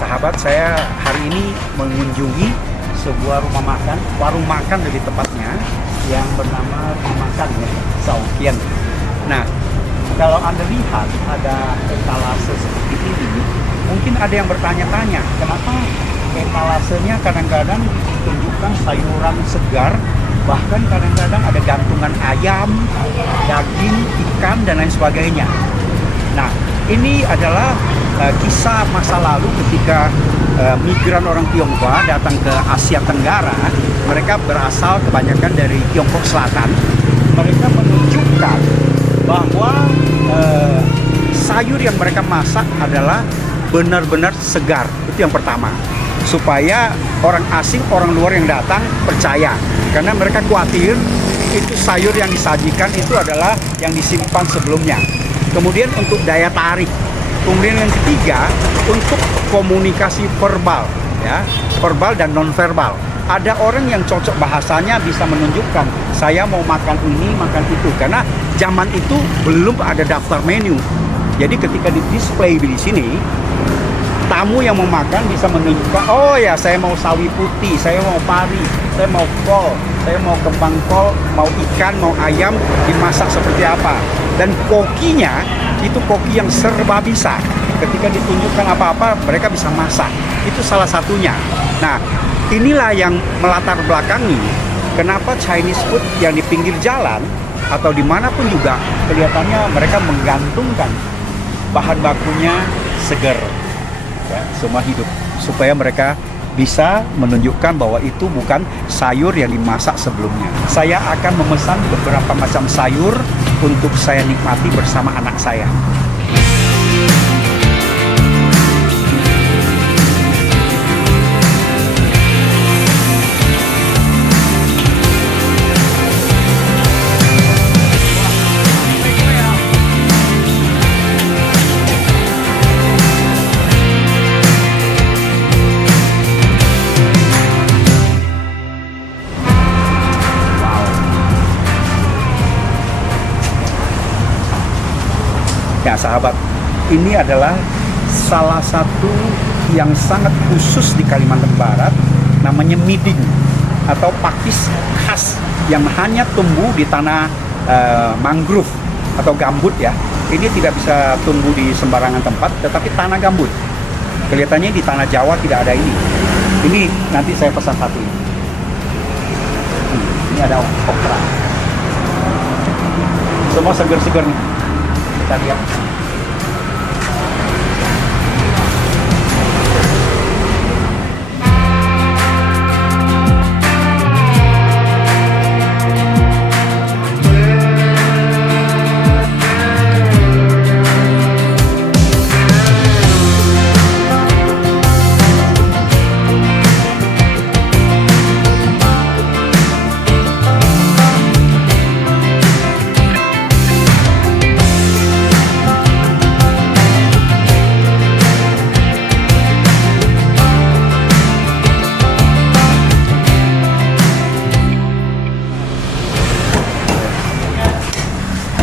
sahabat, saya hari ini mengunjungi sebuah rumah makan, warung makan lebih tepatnya, yang bernama rumah makan ya, Saukian. Nah, kalau Anda lihat ada etalase seperti ini, mungkin ada yang bertanya-tanya, kenapa etalasenya kadang-kadang ditunjukkan sayuran segar, bahkan kadang-kadang ada gantungan ayam, daging, ikan, dan lain sebagainya. Nah, ini adalah kisah masa lalu ketika migran orang Tionghoa datang ke Asia Tenggara. Mereka berasal kebanyakan dari Tiongkok Selatan. Mereka menunjukkan bahwa sayur yang mereka masak adalah benar-benar segar. Itu yang pertama. Supaya orang asing, orang luar yang datang percaya. Karena mereka khawatir itu sayur yang disajikan itu adalah yang disimpan sebelumnya. Kemudian untuk daya tarik. Kemudian yang ketiga, untuk komunikasi verbal, ya, verbal dan non-verbal. Ada orang yang cocok bahasanya bisa menunjukkan saya mau makan ini, makan itu. Karena zaman itu belum ada daftar menu. Jadi ketika di display di sini, tamu yang mau makan bisa menunjukkan, oh ya saya mau sawi putih, saya mau pari, saya mau kol, saya mau kembang kol, mau ikan, mau ayam, dimasak seperti apa. Dan kokinya itu koki yang serba bisa. Ketika ditunjukkan apa-apa, mereka bisa masak. Itu salah satunya. Nah, inilah yang melatar belakangi kenapa Chinese food yang di pinggir jalan atau dimanapun juga kelihatannya mereka menggantungkan bahan bakunya segar, ya, semua hidup, supaya mereka bisa menunjukkan bahwa itu bukan sayur yang dimasak sebelumnya. Saya akan memesan beberapa macam sayur untuk saya nikmati bersama anak saya. Ya sahabat, ini adalah salah satu yang sangat khusus di Kalimantan Barat, namanya miding atau pakis khas yang hanya tumbuh di tanah mangrove atau gambut ya. Ini tidak bisa tumbuh di sembarangan tempat, tetapi tanah gambut. Kelihatannya di tanah Jawa tidak ada ini. Ini nanti saya pesan satu ini. Ini ada okra. Semua segar-segar nih. Kita lihat.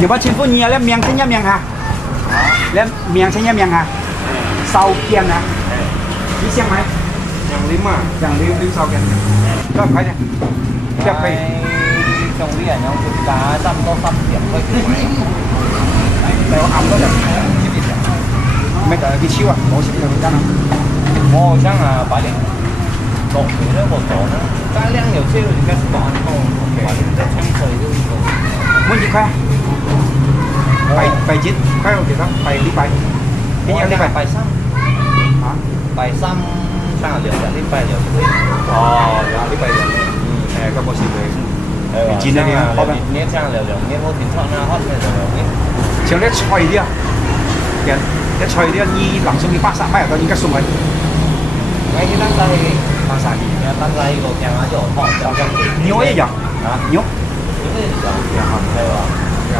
Coba chính phủ nhiều lem miếng thế nhá miếng ha, lem miếng thế nhá miếng ha, sau kiên ha, đi xem máy, yang lima sau kiên, có phải này, chắc phải, trong cái này nó cũng cá trăm to trăm điểm thôi, đây có ẩm đó được, mấy cái cái chiêu à, có xin được cái nào, mò chắc là phải đi, tổ cái đó một tổ nó, cá leng nhiều chiêu thì cái bỏ nó không, phải rất tranh thời luôn, muốn gì khoe? Bài chín, khoe không thì đó, bài đi bài, cái gì đi bài, bài xăm, bài xăm sang là liền đi bài liền, đi bài liền, có một sự về, chín này là hot đấy, nét sang liền liền, nét hot tính chọn là hot này rồi, chiều nét xoay đi à, tiền, nét xoay đi à, nhi lẳng xuống đi ba sạ mai ở những cái sùng ấy, ngay cái tăng tay, ba sạ gì, tăng tay của nhà máy chỗ họ trong nhớ ấy nhỉ, nhớ,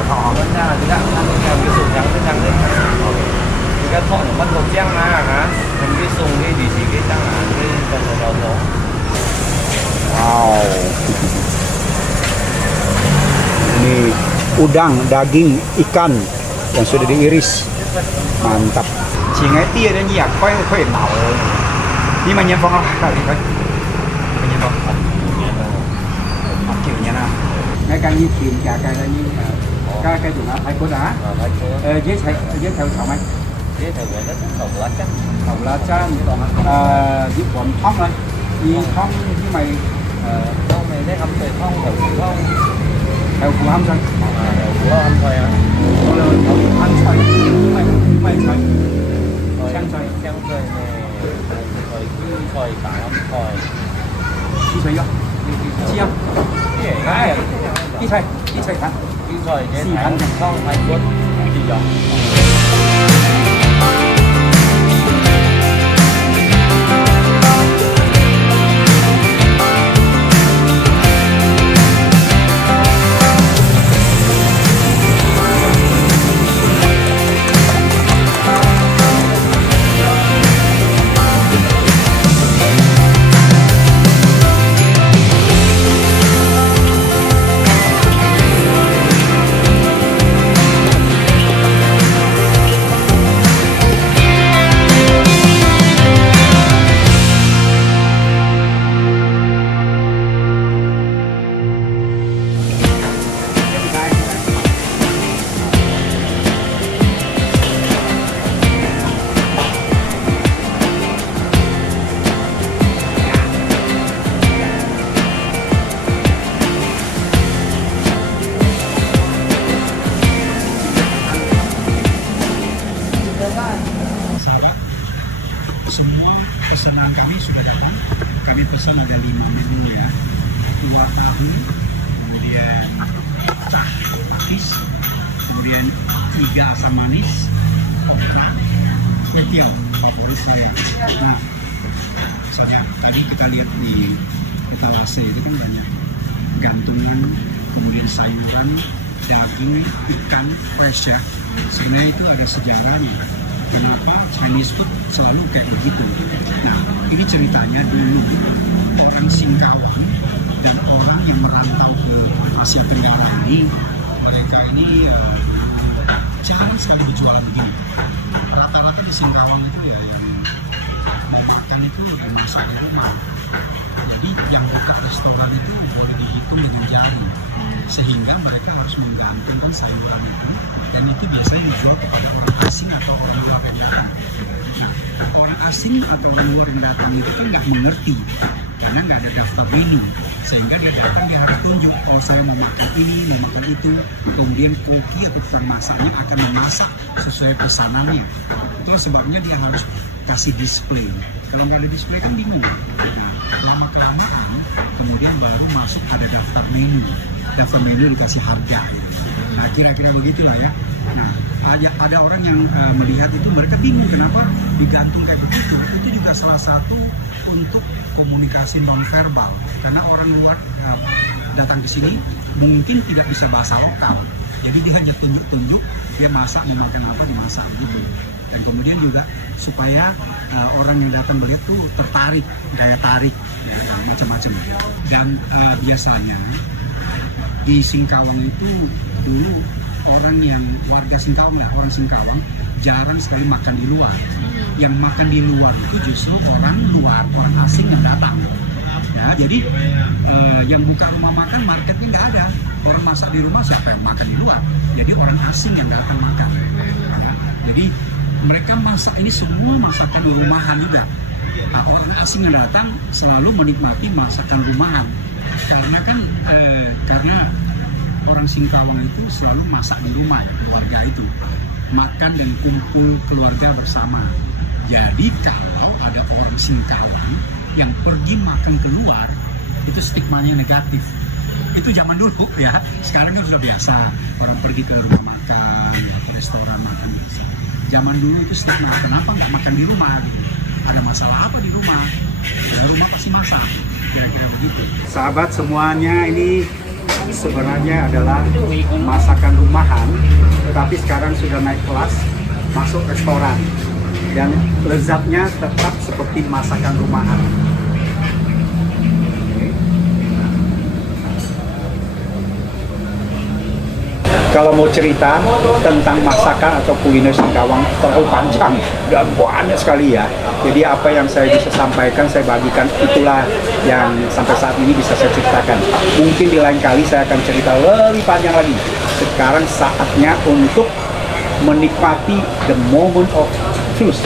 họ vẫn ra là cái dạng ăn cái sùng trắng đấy thì cái thọ nó bắt đầu trăng mà hả còn cái sùng cái gì thì cái trăng là cái đầu đó wow, ini udang, daging, ikan yang sudah diiris, mantap. Chỉ nghe tia đến nhạc quay khởi nào Nhưng mà nhân phong không? Tại vì thôi. Nhân phong. Học kiểu như nào? Ngay càng như tiền cả cái là như cái gì nó phải có đá. Giới thiệu sao mấy? Giới thiệu về đất Hồng Lá Chanh. Hồng Lá Chanh. Với bọn thông thôi. Đi thông với mày. Thông này đấy âm thời thông, thời phụ thông. Theo phụ âm thôi. Thời phụ âm thôi à. Ăn xoay. Mày xoay. Chăn xoay. Chăn xoay này. Thời cứ xoay cả âm xoay. Đi xoay không? Chi không? Đi xoay thẳng. Đi xoay cái thẳng không phải quân. Đi dọn. Semua pesanan kami sudah datang. Kami pesan ada 5 menu ya. 2 tahu, kemudian cah tapis, kemudian 3 asam manis, ketiau favorit saya. Nah, misalnya tadi kita lihat di etalase itu kan banyak gantungan, kemudian sayuran, daging, ikan, fresh ya. Sebenarnya itu ada sejarahnya. Kenapa Chinese food selalu kayak begitu? Nah, ini ceritanya dulu orang Singkawang dan orang yang merantau ke Asia Tenggara ini, mereka ini jarang sekali berjualan begini. Rata-rata di Singkawang itu ya yang makan itu ya masak di rumah. Jadi yang dekat restoran itu boleh dihitung dengan jari. Sehingga mereka harus menggantungkan sayuran itu, dan itu biasanya dijual kepada orang asing atau orang yang datang. Nah, orang asing atau orang luar yang datang itu kan nggak mengerti karena nggak ada daftar menu, sehingga dia datang dia harus tunjuk, oh saya mau makan ini, mau makan itu, kemudian koki atau tukang masaknya akan memasak sesuai pesanannya. Itulah sebabnya dia harus kasih display. Kalau nggak ada display kan bingung. Nah, lama kelamaan kemudian baru masuk ada daftar menu. Daftar menu dikasih harga. Nah, kira-kira begitulah ya. Nah, ada orang yang melihat itu, mereka bingung kenapa digantung kayak begitu. Itu juga salah satu untuk komunikasi nonverbal. Karena orang luar datang ke sini mungkin tidak bisa bahasa lokal. Jadi dia hanya tunjuk-tunjuk, dia masak, mau makan apa, dimasak gitu. Dan kemudian juga supaya orang yang datang melihat tuh tertarik, daya tarik, ya, macam-macam. Dan biasanya di Singkawang itu dulu orang yang warga Singkawang ya, orang Singkawang jarang sekali makan di luar. Yang makan di luar itu justru orang luar, orang asing yang datang. Ya, jadi yang buka rumah makan marketnya nggak ada. Orang masak di rumah, siapa yang makan di luar? Jadi orang asing yang datang makan. Ya, jadi mereka masak ini semua masakan rumahan juga. Nah, orang asing yang datang selalu menikmati masakan rumahan. Karena kan karena orang Singkawang itu selalu masak di rumah ya, keluarga itu makan dan kumpul keluarga bersama. Jadi kalau ada orang Singkawang yang pergi makan keluar, itu stigmanya negatif. Itu zaman dulu ya. Sekarang kan sudah biasa orang pergi ke rumah makan, restoran makan. Zaman dulu itu stigma, kenapa nggak makan di rumah? Ada masalah apa di rumah? Di rumah pasti masak. Kira-kira begitu. Sahabat semuanya, ini sebenarnya adalah masakan rumahan, tetapi sekarang sudah naik kelas, masuk restoran, dan lezatnya tetap seperti masakan rumahan. Kalau mau cerita tentang masakan atau kuliner Singkawang terlalu panjang dan banyak sekali ya. Jadi apa yang saya bisa sampaikan, saya bagikan, itulah yang sampai saat ini bisa saya ceritakan. Mungkin di lain kali saya akan cerita lebih panjang lagi. Sekarang saatnya untuk menikmati the moment of truth.